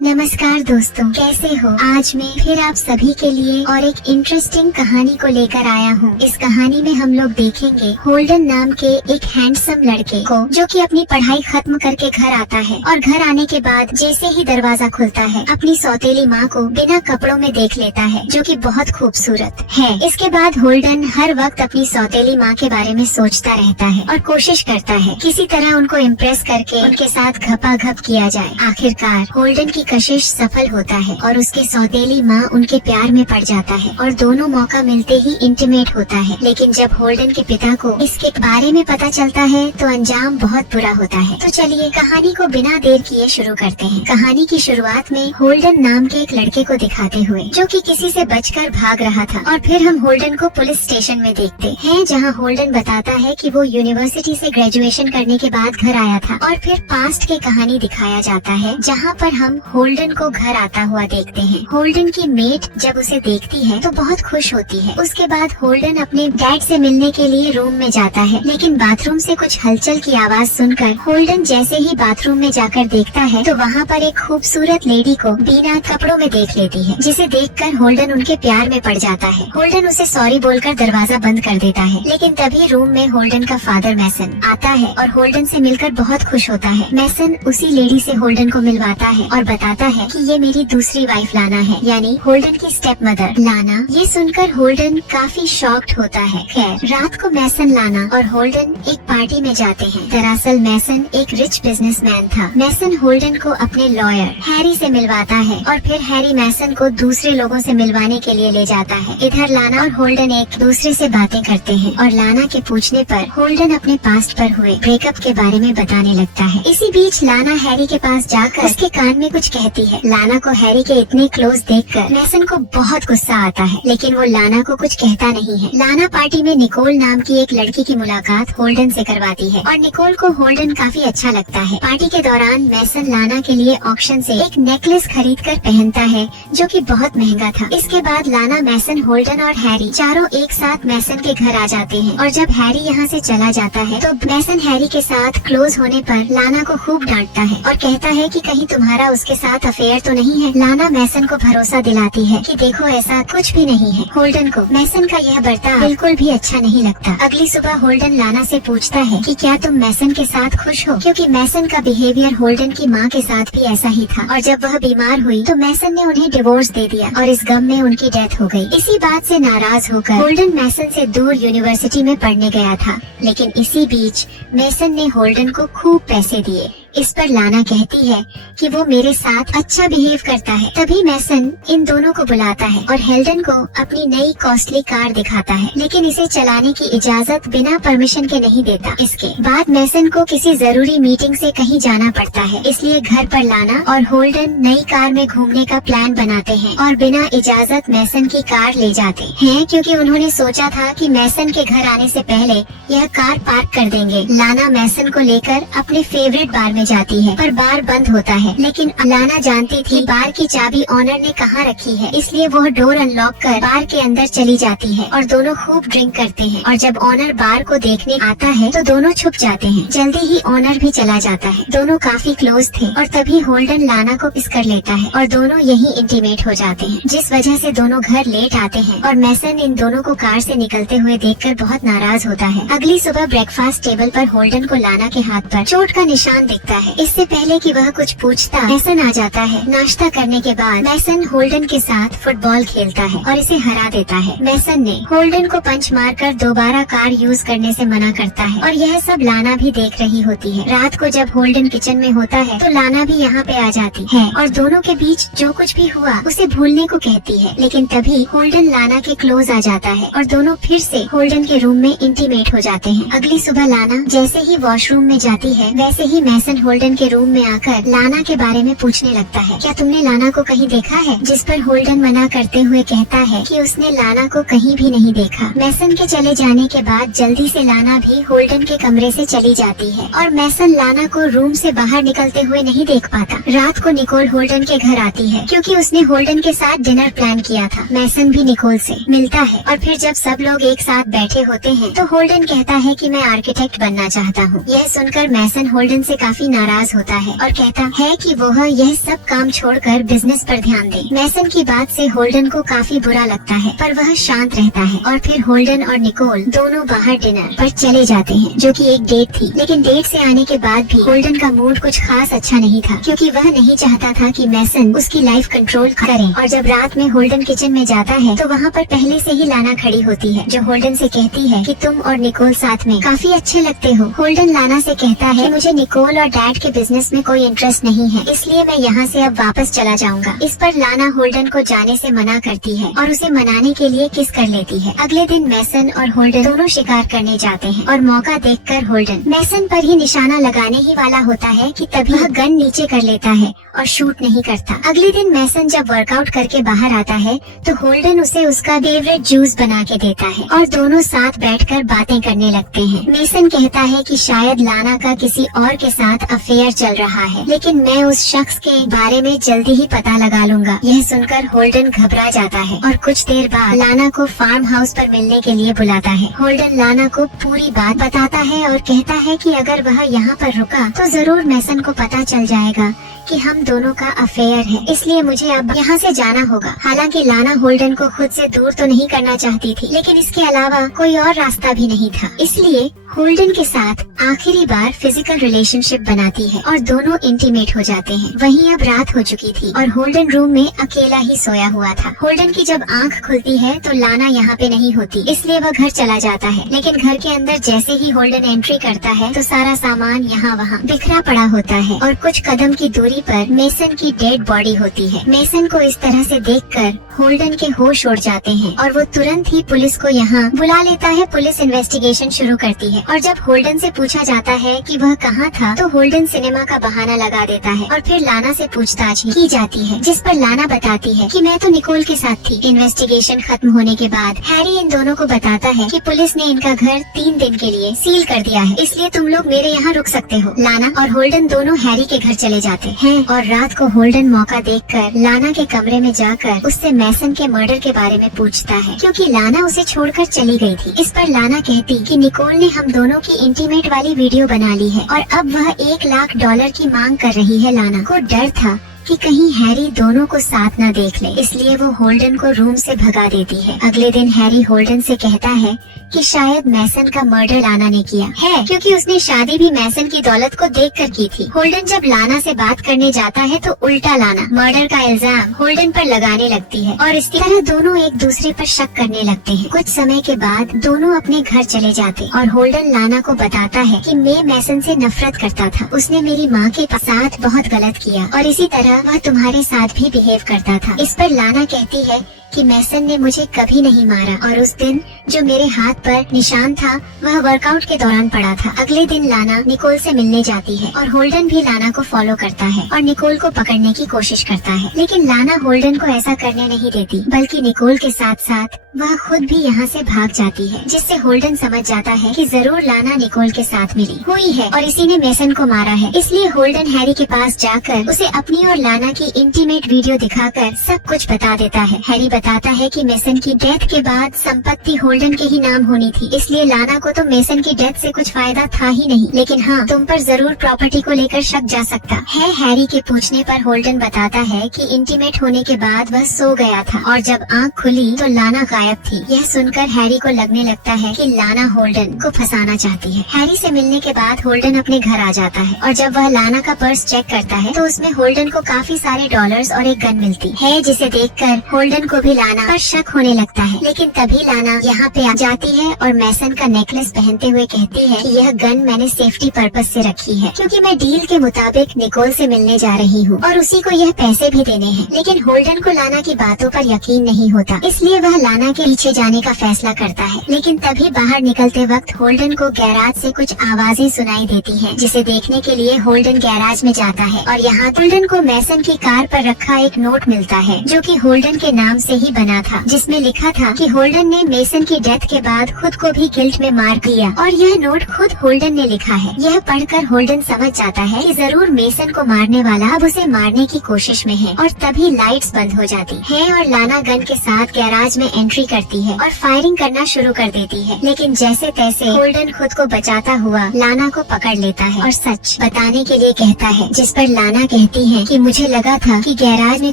नमस्कार दोस्तों, कैसे हो? आज मैं फिर आप सभी के लिए और एक इंटरेस्टिंग कहानी को लेकर आया हूँ। इस कहानी में हम लोग देखेंगे होल्डन नाम के एक हैंडसम लड़के को, जो कि अपनी पढ़ाई खत्म करके घर आता है और घर आने के बाद जैसे ही दरवाजा खुलता है अपनी सौतेली माँ को बिना कपड़ों में देख लेता है, जो कि बहुत खूबसूरत है। इसके बाद होल्डन हर वक्त अपनी सौतेली माँ के बारे में सोचता रहता है और कोशिश करता है किसी तरह उनको इम्प्रेस करके उनके साथ घपाघप किया जाए। आखिरकार होल्डन की कशिश सफल होता है और उसकी सौतेली माँ उनके प्यार में पड़ जाता है और दोनों मौका मिलते ही इंटीमेट होता है। लेकिन जब होल्डन के पिता को इसके बारे में पता चलता है तो अंजाम बहुत बुरा होता है। तो चलिए कहानी को बिना देर किए शुरू करते हैं। कहानी की शुरुआत में होल्डन नाम के एक लड़के को दिखाते हुए, जो कि किसी से बचकर भाग रहा था, और फिर हम होल्डन को पुलिस स्टेशन में देखते हैं, जहाँ होल्डन बताता है कि वो यूनिवर्सिटी से ग्रेजुएशन करने के बाद घर आया था। और फिर पास्ट की कहानी दिखाया जाता है, जहाँ पर हम होल्डन को घर आता हुआ देखते हैं। होल्डन की मेट जब उसे देखती है तो बहुत खुश होती है। उसके बाद होल्डन अपने डैड से मिलने के लिए रूम में जाता है, लेकिन बाथरूम से कुछ हलचल की आवाज सुनकर होल्डन जैसे ही बाथरूम में जाकर देखता है तो वहाँ पर एक खूबसूरत लेडी को बिना कपड़ों में देख लेती है, जिसे देखकर होल्डन उनके प्यार में पड़ जाता है। होल्डन उसे सॉरी बोलकर दरवाजा बंद कर देता है, लेकिन तभी रूम में होल्डन का फादर मैसन आता है और होल्डन से मिलकर बहुत खुश होता है। मैसन उसी लेडी से होल्डन को मिलवाता है और बताता है कि ये मेरी दूसरी वाइफ लाना है, यानी होल्डन की स्टेप मदर लाना। ये सुनकर होल्डन काफी शॉक्ड होता है। खैर, रात को मैसन लाना और होल्डन एक पार्टी में जाते हैं। दरअसल मैसन एक रिच बिजनेसमैन था। मैसन होल्डन को अपने लॉयर हैरी से मिलवाता है और फिर हैरी मैसन को दूसरे लोगों से मिलवाने के लिए ले जाता है। इधर लाना और होल्डन एक दूसरे से बातें करते हैं और लाना के पूछने पर होल्डन अपने पास्ट पर हुए ब्रेकअप के बारे में बताने लगता है। इसी बीच लाना हैरी के पास जाकर उसके कान में कुछ कहती है। लाना को हैरी के इतने क्लोज देखकर मैसन को बहुत गुस्सा आता है, लेकिन वो लाना को कुछ कहता नहीं है। लाना पार्टी में निकोल नाम की एक लड़की की मुलाकात होल्डन से करवाती है और निकोल को होल्डन काफी अच्छा लगता है। पार्टी के दौरान मैसन लाना के लिए ऑक्शन से एक नेकलेस खरीद कर पहनता है, जो कि बहुत महंगा था। इसके बाद लाना, मैसन, होल्डन और हैरी चारों एक साथ मैसन के घर आ जाते हैं और जब हैरी यहाँ से चला जाता है तो मैसन हैरी के साथ क्लोज होने पर लाना को खूब डांटता है और कहता है कि कहीं तुम्हारा उसके साथ अफेयर तो नहीं है। लाना मैसन को भरोसा दिलाती है कि देखो ऐसा कुछ भी नहीं है। होल्डन को मैसन का यह बर्ताव बिल्कुल भी अच्छा नहीं लगता। अगली सुबह होल्डन लाना से पूछता है कि क्या तुम मैसन के साथ खुश हो, क्योंकि मैसन का बिहेवियर होल्डन की माँ के साथ भी ऐसा ही था और जब वह बीमार हुई तो मैसन ने उन्हें डिवोर्स दे दिया और इस गम में उनकी डेथ हो गई। इसी बात से नाराज होकर होल्डन मैसन से दूर यूनिवर्सिटी में पढ़ने गया था, लेकिन इसी बीच मैसन ने होल्डन को खूब पैसे दिए। इस पर लाना कहती है कि वो मेरे साथ अच्छा बिहेव करता है। तभी मैसन इन दोनों को बुलाता है और हेल्डन को अपनी नई कॉस्टली कार दिखाता है, लेकिन इसे चलाने की इजाजत बिना परमिशन के नहीं देता। इसके बाद मैसन को किसी जरूरी मीटिंग से कहीं जाना पड़ता है, इसलिए घर पर लाना और होल्डन नई कार में घूमने का प्लान बनाते हैं और बिना इजाजत मैसन की कार ले जाते हैं, क्योंकि उन्होंने सोचा था कि मैसन के घर आने से पहले यह कार पार्क कर देंगे। लाना मैसन को लेकर अपने फेवरेट बार जाती है पर बार बंद होता है, लेकिन लाना जानती थी बार की चाबी ऑनर ने कहाँ रखी है, इसलिए वह डोर अनलॉक कर बार के अंदर चली जाती है और दोनों खूब ड्रिंक करते हैं। और जब ऑनर बार को देखने आता है तो दोनों छुप जाते हैं। जल्दी ही ऑनर भी चला जाता है। दोनों काफी क्लोज थे और तभी होल्डन लाना को किस कर लेता है और दोनों यही इंटीमेट हो जाते हैं, जिस वजह से दोनों घर लेट आते हैं और मैसन इन दोनों को कार से निकलते हुए देखकर बहुत नाराज होता है। अगली सुबह ब्रेकफास्ट टेबल पर होल्डन को लाना के हाथ पर चोट का निशान दिखता है। इससे पहले कि वह कुछ पूछता, मैसन आ जाता है। नाश्ता करने के बाद मैसन होल्डन के साथ फुटबॉल खेलता है और इसे हरा देता है। मैसन ने होल्डन को पंच मारकर दोबारा कार यूज करने से मना करता है और यह सब लाना भी देख रही होती है। रात को जब होल्डन किचन में होता है तो लाना भी यहाँ पे आ जाती है और दोनों के बीच जो कुछ भी हुआ उसे भूलने को कहती है, लेकिन तभी होल्डन लाना के क्लोज आ जाता है और दोनों फिर से होल्डन के रूम में इंटीमेट हो जाते हैं। अगली सुबह लाना जैसे ही वॉशरूम में जाती है, वैसे ही मैसन होल्डन के रूम में आकर लाना के बारे में पूछने लगता है, क्या तुमने लाना को कहीं देखा है? जिस पर होल्डन मना करते हुए कहता है कि उसने लाना को कहीं भी नहीं देखा। मैसन के चले जाने के बाद जल्दी से लाना भी होल्डन के कमरे से चली जाती है और मैसन लाना को रूम से बाहर निकलते हुए नहीं देख पाता। रात को निकोल होल्डन के घर आती है, क्योंकि उसने होल्डन के साथ डिनर प्लान किया था। मैसन भी निकोल से मिलता है और फिर जब सब लोग एक साथ बैठे होते हैं तो होल्डन कहता है कि मैं आर्किटेक्ट बनना चाहता हूँ। यह सुनकर मैसन होल्डन से काफी नाराज होता है और कहता है कि वह यह सब काम छोड़कर बिजनेस पर ध्यान दे। मैसन की बात से होल्डन को काफी बुरा लगता है, पर वह शांत रहता है और फिर होल्डन और निकोल दोनों बाहर डिनर पर चले जाते हैं, जो कि एक डेट थी। लेकिन डेट से आने के बाद भी होल्डन का मूड कुछ खास अच्छा नहीं था, क्योंकि वह नहीं चाहता था कि मैसन उसकी लाइफ कंट्रोल करे। और जब रात में होल्डन किचन में जाता है तो वहाँ पर पहले से ही लाना खड़ी होती है, जो होल्डन से कहती है कि तुम और निकोल साथ में काफी अच्छे लगते हो। होल्डन लाना से कहता है कि मुझे निकोल और डैड के बिजनेस में कोई इंटरेस्ट नहीं है, इसलिए मैं यहाँ से अब वापस चला जाऊंगा। इस पर लाना होल्डन को जाने से मना करती है और उसे मनाने के लिए किस कर लेती है। अगले दिन मैसन और होल्डन दोनों शिकार करने जाते हैं और मौका देखकर होल्डन मैसन पर ही निशाना लगाने ही वाला होता है कि तभी वह गन नीचे कर लेता है और शूट नहीं करता। अगले दिन मैसन जब वर्कआउट करके बाहर आता है तो होल्डन उसे उसका फेवरेट जूस बना के देता है और दोनों साथ बैठकर बातें करने लगते हैं। मैसन कहता है कि शायद लाना का किसी और के साथ अफेयर चल रहा है, लेकिन मैं उस शख्स के बारे में जल्दी ही पता लगा लूंगा। यह सुनकर होल्डन घबरा जाता है और कुछ देर बाद लाना को फार्म हाउस पर मिलने के लिए बुलाता है। होल्डन लाना को पूरी बात बताता है और कहता है कि अगर वह यहाँ पर रुका तो जरूर मैसन को पता चल जाएगा कि हम दोनों का अफेयर है, इसलिए मुझे अब यहाँ से जाना होगा। हालांकि लाना होल्डन को खुद से दूर तो नहीं करना चाहती थी, लेकिन इसके अलावा कोई और रास्ता भी नहीं था, इसलिए होल्डन के साथ आखिरी बार फिजिकल रिलेशनशिप बनाती है और दोनों इंटीमेट हो जाते हैं। वहीं अब रात हो चुकी थी और होल्डन रूम में अकेला ही सोया हुआ था। होल्डन की जब आंख खुलती है तो लाना यहाँ पे नहीं होती, इसलिए वह घर चला जाता है। लेकिन घर के अंदर जैसे ही होल्डन एंट्री करता है तो सारा सामान यहाँ वहाँ बिखरा पड़ा होता है और कुछ कदम की दूरी पर मेसन की डेड बॉडी होती है। मेसन को इस तरह से देखकर होल्डन के होश उड़ जाते हैं और वो तुरंत ही पुलिस को यहाँ बुला लेता है। पुलिस इन्वेस्टिगेशन शुरू करती है और जब होल्डन से पूछा जाता है कि वह कहाँ था तो होल्डन सिनेमा का बहाना लगा देता है और फिर लाना से पूछताछ की जाती है, जिस पर लाना बताती है कि मैं तो निकोल के साथ थी। इन्वेस्टिगेशन खत्म होने के बाद हैरी इन दोनों को बताता है कि पुलिस ने इनका घर 3 दिन के लिए सील कर दिया है, इसलिए तुम लोग मेरे यहाँ रुक सकते हो। लाना और होल्डन दोनों हैरी के घर चले जाते हैं और रात को होल्डन मौका देखकर लाना के कमरे में जाकर उससे मैसन के मर्डर के बारे में पूछता है, क्योंकि लाना उसे छोड़कर चली गई थी। इस पर लाना कहती कि निकोल ने हम दोनों की इंटीमेट वाली वीडियो बना ली है और अब वह $1 लाख की मांग कर रही है। लाना को डर था कि कहीं हैरी दोनों को साथ न देख ले, इसलिए वो होल्डन को रूम से भगा देती है। अगले दिन हैरी होल्डन से कहता है कि शायद मैसन का मर्डर लाना ने किया है, क्योंकि उसने शादी भी मैसन की दौलत को देखकर की थी। होल्डन जब लाना से बात करने जाता है तो उल्टा लाना मर्डर का इल्जाम होल्डन पर लगाने लगती है और इस तरह दोनों एक दूसरे पर शक करने लगते हैं। कुछ समय के बाद दोनों अपने घर चले जाते और होल्डन लाना को बताता है कि मैं मैसन से नफरत करता था, उसने मेरी माँ के साथ बहुत गलत किया और इसी तरह वह तुम्हारे साथ भी बिहेव करता था। इस पर लाना कहती है कि मैसन ने मुझे कभी नहीं मारा और उस दिन जो मेरे हाथ पर निशान था वह वर्कआउट के दौरान पड़ा था। अगले दिन लाना निकोल से मिलने जाती है और होल्डन भी लाना को फॉलो करता है और निकोल को पकड़ने की कोशिश करता है, लेकिन लाना होल्डन को ऐसा करने नहीं देती, बल्कि निकोल के साथ साथ वह खुद भी यहाँ से भाग जाती है, जिससे होल्डन समझ जाता है कि जरूर लाना निकोल के साथ मिली हुई है और इसी ने मैसन को मारा है। इसलिए होल्डन हैरी के पास जाकर उसे अपनी और लाना की इंटीमेट वीडियो दिखाकर सब कुछ बता देता है। हैरी बताता है कि मैसन की डेथ के बाद संपत्ति होल्डन के ही नाम होनी थी, इसलिए लाना को तो मैसन की डेथ से कुछ फायदा था ही नहीं, लेकिन हाँ तुम पर जरूर प्रॉपर्टी को लेकर शक जा सकता है। हैरी के पूछने पर होल्डन बताता है कि इंटीमेट होने के बाद वह सो गया था और जब आँख खुली तो लाना गायब थी। यह सुनकर हैरी को लगने लगता है कि लाना होल्डन को फंसाना चाहती है। हैरी से मिलने के बाद होल्डन अपने घर आ जाता है और जब वह लाना का पर्स चेक करता है तो उसमें होल्डन को काफी सारे डॉलर्स और एक गन मिलती है, जिसे देखकर होल्डन को भी लाना पर शक होने लगता है। लेकिन तभी लाना यहाँ पे आ जाती है और मैसन का नेकलेस पहनते हुए कहती है कि यह गन मैंने सेफ्टी पर्पस से रखी है, क्योंकि मैं डील के मुताबिक निकोल से मिलने जा रही हूँ और उसी को यह पैसे भी देने हैं। लेकिन होल्डन को लाना की बातों पर यकीन नहीं होता, इसलिए वह लाना के पीछे जाने का फैसला करता है। लेकिन तभी बाहर निकलते वक्त होल्डन को गैराज से कुछ आवाजें सुनाई देती हैं, जिसे देखने के लिए होल्डन गैराज में जाता है और यहाँ होल्डन को मैसन की कार पर रखा एक नोट मिलता है, जो कि होल्डन के नाम से ही बना था, जिसमें लिखा था कि होल्डन ने मेसन की डेथ के बाद खुद को भी गिल्ट में मार दिया और यह नोट खुद होल्डन ने लिखा है। यह पढ़कर होल्डन समझ जाता है कि जरूर मेसन को मारने वाला अब उसे मारने की कोशिश में है और तभी लाइट्स बंद हो जाती है और लाना गन के साथ गैराज में एंट्री करती है और फायरिंग करना शुरू कर देती है। लेकिन जैसे तैसे होल्डन खुद को बचाता हुआ लाना को पकड़ लेता है और सच बताने के लिए कहता है, जिस पर लाना कहती है कि मुझे लगा था कि गैराज में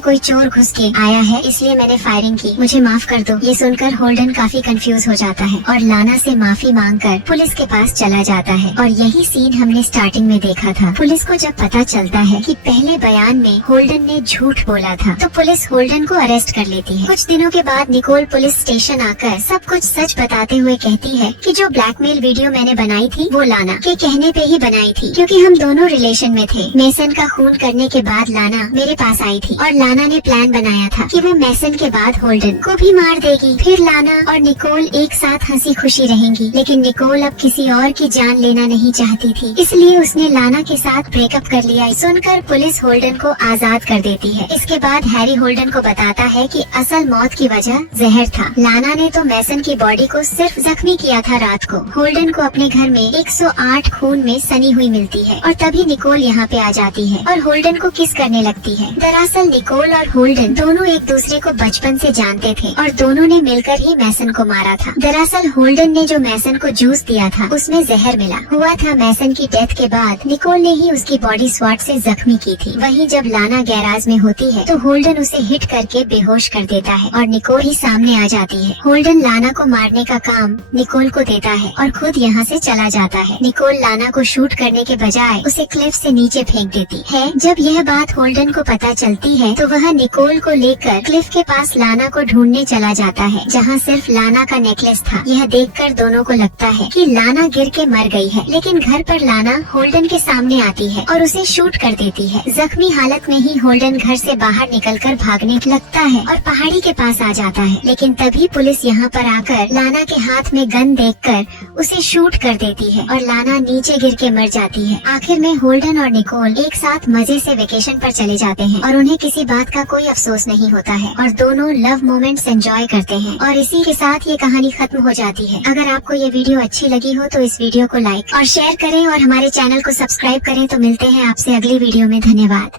कोई चोर घुस के आया है, इसलिए मैंने फायरिंग की, मुझे माफ कर दो। ये सुनकर होल्डन काफी कंफ्यूज हो जाता है और लाना से माफी मांगकर पुलिस के पास चला जाता है। और यही सीन हमने स्टार्टिंग में देखा था। पुलिस को जब पता चलता है कि पहले बयान में होल्डन ने झूठ बोला था, तो पुलिस होल्डन को अरेस्ट कर लेती है। कुछ दिनों के बाद निकोल पुलिस स्टेशन आकर सब कुछ सच बताते हुए कहती है कि जो ब्लैकमेल वीडियो मैंने बनाई थी वो लाना के कहने पे ही बनाई थी, क्योंकि हम दोनों रिलेशन में थे। मेसन का खून करने के बाद लाना मेरे पास आई थी और लाना ने प्लान बनाया था कि वो मेसन के बाद होल्डन को भी मार देगी। फिर लाना और निकोल एक साथ हंसी खुशी रहेंगी, लेकिन निकोल अब किसी और की जान लेना नहीं चाहती थी, इसलिए उसने लाना के साथ ब्रेकअप कर लिया। सुनकर पुलिस होल्डन को आजाद कर देती है। इसके बाद हैरी होल्डन को बताता है कि असल मौत की वजह जहर था। लाना ने तो मेसन की बॉडी को सिर्फ जख्मी किया था रात को। होल्डन को अपने घर में 108 खून में सनी हुई मिलती है और तभी निकोल यहाँ पे आ जाती है और होल्डन को किस करने लगती है। दरअसल निकोल और होल्डन दोनों एक दूसरे को बचपन से जानते थे और दोनों ने मिलकर ही मेसन को मारा था। दरअसल होल्डन ने जो मेसन को जूस दिया था उसमें जहर मिला हुआ था। मेसन की डेथ के बाद निकोल ने ही उसकी बॉडी स्वॉट से जख्मी की थी। वहीं जब लाना गैराज में होती है तो होल्डन उसे हिट करके बेहोश कर देता है और निकोल ही सामने आ जाती है। होल्डन लाना को मारने का काम निकोल को देता है और खुद यहाँ से चला जाता है। निकोल लाना को शूट करने के बजाय उसे क्लिफ से नीचे फेंक देती है। जब यह बात होल्डन को पता चलती है तो वह निकोल को लेकर क्लिफ के पास लाना को ढूंढने चला जाता है, जहाँ सिर्फ लाना का नेकलेस था। यह देखकर दोनों को लगता है कि लाना गिर के मर गई है, लेकिन घर पर लाना होल्डन के सामने आती है और उसे शूट कर देती है। जख्मी हालत में ही होल्डन घर से बाहर निकलकर भागने लगता है और पहाड़ी के पास आ जाता है, लेकिन तभी पुलिस यहाँ पर आकर लाना के हाथ में गन देखकर उसे शूट कर देती है और लाना नीचे गिर के मर जाती है। आखिर में होल्डन और निकोल एक साथ मजे से वेकेशन पर चले जाते हैं और उन्हें किसी बात का कोई अफसोस नहीं होता है और दोनों लव मोमेंट्स एंजॉय करते हैं। और इसी के साथ ये कहानी खत्म हो जाती है। अगर आपको ये वीडियो अच्छी लगी हो तो इस वीडियो को लाइक और शेयर करें और हमारे चैनल को सब्सक्राइब करें। तो मिलते हैं आपसे अगली वीडियो में। धन्यवाद।